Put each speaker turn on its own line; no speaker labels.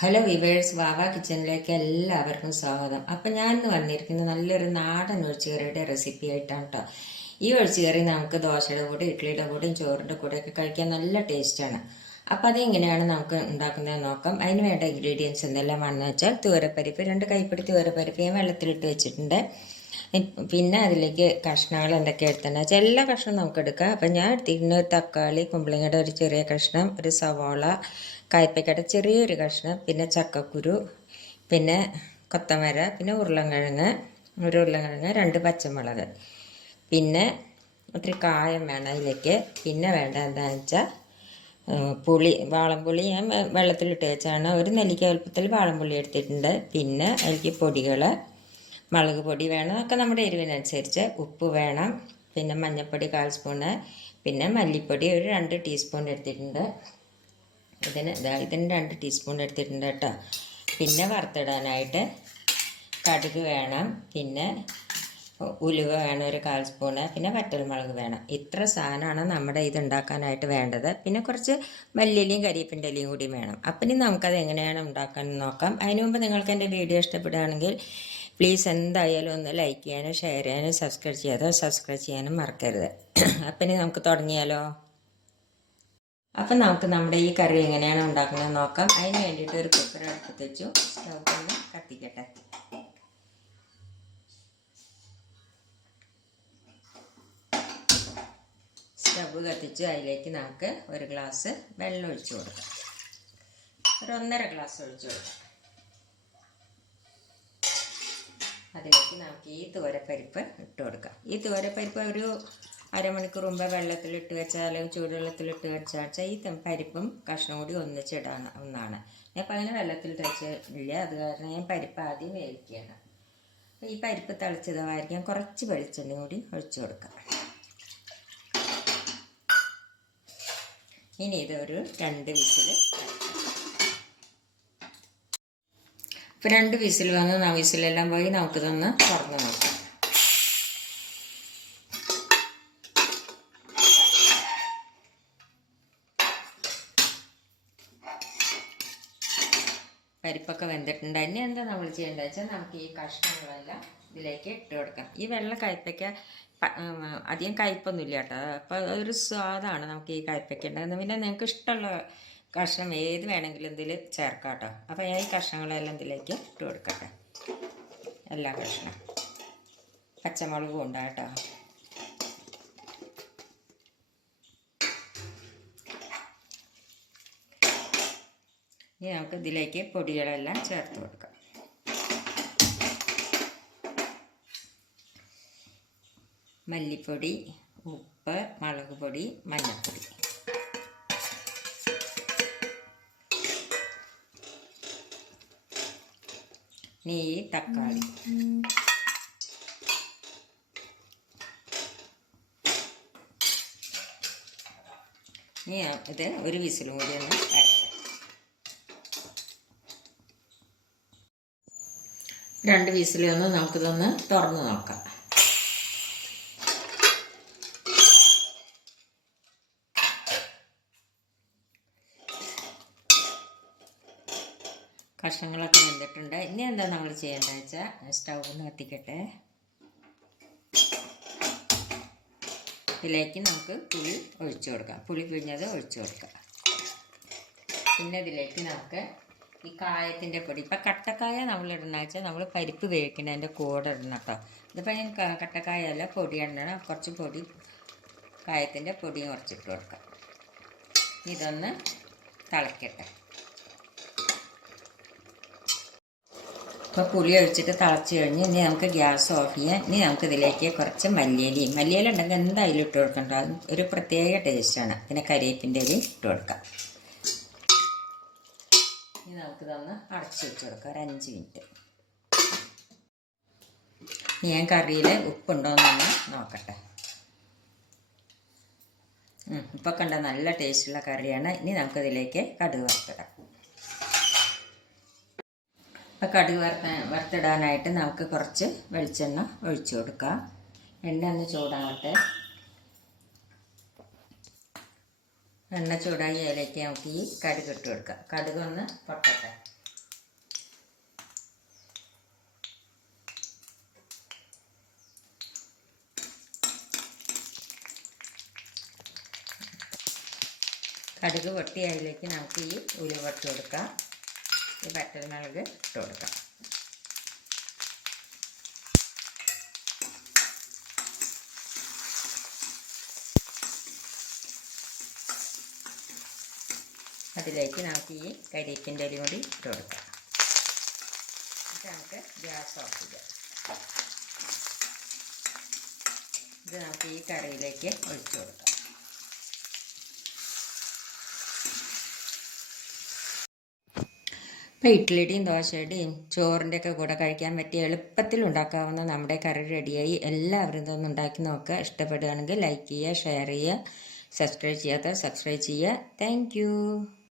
Hello viewers വാവ കിച്ചണിലേക്ക് എല്ലാവർക്കും സ്വാഗതം. അപ്പം ഞാൻ ഇന്ന് നല്ലൊരു നാടൻ ഒഴിച്ചുകറിയുടെ റെസിപ്പി ആയിട്ടാണ് കേട്ടോ ഈ ഒഴിച്ചുകറി നമുക്ക് ദോശയുടെ കൂടെ ഇഡ്ഡലിയുടെ കൂടെയും ചോറിന്റെ കൂടെയൊക്കെ കഴിക്കാൻ നല്ല ടേസ്റ്റാണ് അപ്പം അതെങ്ങനെയാണ് നമുക്ക് ഉണ്ടാക്കുന്നത് നോക്കാം. അതിന് വേണ്ട ഇൻഗ്രീഡിയൻസ് എന്തെല്ലാമാണെന്ന് വെച്ചാൽ തൂരപ്പരിപ്പ് രണ്ട് കൈപ്പിടി തൂരപ്പരിപ്പ് ഞാൻ വെള്ളത്തിലിട്ട് വെച്ചിട്ടുണ്ട്. പിന്നെ അതിലേക്ക് കഷ്ണങ്ങൾ എന്തൊക്കെ എടുത്തിട്ടുണ്ട് വെച്ചാൽ എല്ലാ കഷ്ണവും നമുക്ക് എടുക്കാം. അപ്പം ഞാൻ എടുത്തിരുന്ന ഒരു തക്കാളി കുമ്പളങ്ങയുടെ ഒരു ചെറിയ കഷ്ണം ഒരു സവാള കായ്പയ്ക്കയുടെ ചെറിയൊരു കഷ്ണം പിന്നെ ചക്കക്കുരു പിന്നെ കൊത്തമര പിന്നെ ഉരുളൻകിഴങ്ങ് ഒരു ഉരുളൻകിഴങ്ങ് രണ്ട് പച്ചമുളക്. പിന്നെ ഒത്തിരി കായം വേണം അതിലേക്ക്. പിന്നെ വേണ്ട എന്താണെന്ന് വെച്ചാൽ പുളി വാളംപുളി ഞാൻ വെള്ളത്തിലിട്ട് വെച്ചാണ്. ഒരു നെല്ലിക്ക വലുപ്പത്തിൽ വാളംപുളി എടുത്തിട്ടുണ്ട്. പിന്നെ അതിലേക്ക് പൊടികൾ മുളക് പൊടി വേണം ഒക്കെ നമ്മുടെ എരിവിനനുസരിച്ച്. ഉപ്പ് വേണം പിന്നെ മഞ്ഞൾപ്പൊടി കാൽ സ്പൂണ് പിന്നെ മല്ലിപ്പൊടി ഒരു രണ്ട് ടീസ്പൂൺ എടുത്തിട്ടുണ്ട്. ഇതിന് ഇതാ ഇതിന് രണ്ട് ടീസ്പൂൺ എടുത്തിട്ടുണ്ട് കേട്ടോ. പിന്നെ വറുത്തിടാനായിട്ട് കടുക് വേണം പിന്നെ ഉലുവ വേണം ഒരു കാൽ സ്പൂണ് പിന്നെ വറ്റൽമുളക് വേണം. ഇത്ര സാധനമാണ് നമ്മുടെ ഇത് ഉണ്ടാക്കാനായിട്ട് വേണ്ടത്. പിന്നെ കുറച്ച് മല്ലിയിലയും കരിയപ്പിന്റെ ഇലയും കൂടി വേണം. അപ്പം ഇനി നമുക്കത് എങ്ങനെയാണ് ഉണ്ടാക്കാൻ നോക്കാം. അതിനു മുമ്പ് നിങ്ങൾക്ക് എന്റെ വീഡിയോ ഇഷ്ടപ്പെടുകയാണെങ്കിൽ പ്ലീസ് എന്തായാലും ഒന്ന് ലൈക്ക് ചെയ്യാനും ഷെയർ ചെയ്യാനും സബ്സ്ക്രൈബ് ചെയ്യാതോ സബ്സ്ക്രൈബ് ചെയ്യാനും മറക്കരുത്. അപ്പം ഇനി നമുക്ക് തുടങ്ങിയാലോ? അപ്പം നമുക്ക് നമ്മുടെ ഈ കറി എങ്ങനെയാണ് ഉണ്ടാക്കുന്നത് നോക്കാം. അതിന് വേണ്ടിയിട്ട് ഒരു കുക്കർ അടുപ്പത്ത് വെച്ചു. സ്റ്റൗ ഒന്ന് കത്തിക്കട്ടെ. സ്റ്റവ് കത്തിച്ചു. അതിലേക്ക് നമുക്ക് ഒരു ഗ്ലാസ് വെള്ളം ഒഴിച്ചു കൊടുക്കാം. ഒരു ഒന്നര ഗ്ലാസ് ഒഴിച്ചു കൊടുക്കാം. അതിലേക്ക് നമുക്ക് ഈ തുവരപ്പരിപ്പ് ഇട്ട് കൊടുക്കാം. ഈ തുവരപ്പരിപ്പ് ഒരു അരമണിക്കൂർ മുമ്പ് വെള്ളത്തിലിട്ട് വെച്ചാൽ അല്ലെങ്കിൽ ചൂടുവെള്ളത്തിലിട്ട് വെച്ചാൽ ഈ പരിപ്പും കഷ്ണം കൂടി ഒന്നിച്ചിടാൻ ഒന്നാണ്. ഞാൻ ഇപ്പം അങ്ങനെ വെള്ളത്തിൽ വെച്ചില്ല. അത് കാരണം ഞാൻ പരിപ്പ് ആദ്യം വേവിക്കുകയാണ്. അപ്പോൾ ഈ പരിപ്പ് തിളച്ചതായിരിക്കാം കുറച്ച് വെളിച്ചെണ്ണ കൂടി ഒഴിച്ചു കൊടുക്കാം. ഇനി ഇതൊരു രണ്ട് വിസിൽ ഇപ്പം രണ്ട് വിസിൽ വന്ന് നാ വിസിലെല്ലാം പോയി നമുക്കിതൊന്ന് തുറന്ന് നോക്കാം. പരിപ്പൊക്കെ വെന്തിട്ടുണ്ട്. ഇനി എന്താ നമ്മൾ ചെയ്യേണ്ടത് വെച്ചാൽ നമുക്ക് ഈ കഷ്ണങ്ങളെല്ലാം ഇതിലേക്ക് ഇട്ട് കൊടുക്കാം. ഈ വെള്ള കയ്പ്പയ്ക്ക അധികം കയ്പ്പൊന്നുമില്ല കേട്ടോ. അപ്പോൾ ഒരു സ്വാദാണ് നമുക്ക് ഈ കയ്പ്പയ്ക്ക ഉണ്ടാകുന്നത് പിന്നെ നിങ്ങൾക്ക് ഇഷ്ടമുള്ള കഷ്ണം ഏത് വേണമെങ്കിലും ഇതിൽ ചേർക്കാം കേട്ടോ. അപ്പോൾ ഞാൻ ഈ കഷ്ണങ്ങളെല്ലാം ഇതിലേക്ക് ഇട്ട് കൊടുക്കട്ടെ. എല്ലാ കഷ്ണം. പച്ചമുളകും ഉണ്ട് ഇനി നമുക്ക് ഇതിലേക്ക് പൊടികളെല്ലാം ചേർത്ത് കൊടുക്കാം. മല്ലിപ്പൊടി ഉപ്പ് മുളക് പൊടി മഞ്ഞൾപ്പൊടി. ഇനി ഈ തക്കാളി. ഇനി ഇത് ഒരു വിസിലും കൂടി ഒന്ന് രണ്ട് ഒന്ന് നമുക്കിതൊന്ന് തുറന്ന് നോക്കാം. കഷ്ണങ്ങളൊക്കെ വെന്തിട്ടുണ്ട്. ഇനി എന്താ നമ്മൾ ചെയ്യേണ്ടത് വെച്ചാൽ സ്റ്റൗ ഒന്ന് കത്തിക്കട്ടെ. ഇതിലേക്ക് നമുക്ക് പുളി ഒഴിച്ചു കൊടുക്കാം. പുളി പിഴിഞ്ഞത് ഒഴിച്ചു കൊടുക്കാം. പിന്നെ ഇതിലേക്ക് നമുക്ക് ഈ കായത്തിന്റെ പൊടി. ഇപ്പം കട്ടക്കായ നമ്മൾ ഇടണമെന്ന് വെച്ചാൽ നമ്മൾ പരിപ്പ് വേവിക്കുന്നതിന്റെ കൂടെ ഇടണം കേട്ടോ. ഇതിപ്പോൾ ഞാൻ കട്ടക്കായ അല്ല പൊടി ഇടണം കുറച്ച് പൊടി കായത്തിന്റെ പൊടിയും കുറച്ചിട്ട് കൊടുക്കാം. ഇതൊന്ന് തിളക്കട്ടെ. ഇപ്പോൾ പുളി ഒഴിച്ചിട്ട് തിളച്ച് കഴിഞ്ഞ് ഇനി നമുക്ക് ഗ്യാസ് ഓഫ് ചെയ്യാം ഇനി നമുക്ക് ഇതിലേക്ക് കുറച്ച് മല്ലിയിലയും മല്ലിയില ഉണ്ടെങ്കിൽ എന്തായാലും ഇട്ട് കൊടുക്കണ്ട ഒരു പ്രത്യേക ടേസ്റ്റാണ് പിന്നെ കരിയേപ്പിന്റെ ഇലയും ഇട്ട് കൊടുക്കാം. ഇനി നമുക്ക് ഇതൊന്ന് അടച്ചു വെച്ച് കൊടുക്കാം. ഒരു അഞ്ച് മിനിറ്റ്. ഞാൻ കറിയിൽ ഉപ്പുണ്ടോയെന്നൊന്ന് നോക്കട്ടെ. ഉപ്പ് കണ്ട നല്ല ടേസ്റ്റുള്ള കറിയാണ്. ഇനി നമുക്കതിലേക്ക് കടുക് വറുത്തിടാം. അപ്പം കടുക് വറുത്ത വറുത്തിടാനായിട്ട് നമുക്ക് കുറച്ച് വെളിച്ചെണ്ണ ഒഴിച്ചു കൊടുക്കാം. എണ്ണ ഒന്ന് ചൂടാവട്ടെ. എണ്ണ ചൂടായി ഏലയ്ക്ക് നമുക്ക് ഈ കടുക് ഇട്ട് കൊടുക്കാം. കടുക് ഒന്ന് പൊട്ടട്ടെ. കടുക് പൊട്ടി നമുക്ക് ഈ ഉലുവ ഇട്ട് കൊടുക്കാം. ഈ പറ്റൽ മുളക് ഇട്ട് കൊടുക്കാം. അതിലേക്ക് നമുക്ക് ഈ കരിയേപ്പിന്റെ ഇലയും കൂടി ഇട്ട് കൊടുക്കാം. ഇത് നമുക്ക് ഗ്യാസ് ഓഫ് ചെയ്യാം. ഇത് നമുക്ക് ഈ കറിയിലേക്ക് ഒഴിച്ചു കൊടുക്കാം. ഇപ്പം ഇഡ്ഡലിയുടെയും ദോശയുടെയും ചോറിന്റെ ഒക്കെ കൂടെ കഴിക്കാൻ പറ്റിയ എളുപ്പത്തിൽ ഉണ്ടാക്കാവുന്ന നമ്മുടെ കറി റെഡിയായി. എല്ലാവരും ഇതൊന്നും ഉണ്ടാക്കി നോക്കുക. ഇഷ്ടപ്പെടുകയാണെങ്കിൽ ലൈക്ക് ചെയ്യുക ഷെയർ ചെയ്യുക സബ്സ്ക്രൈബ് ചെയ്യാത്ത സബ്സ്ക്രൈബ് ചെയ്യുക. താങ്ക്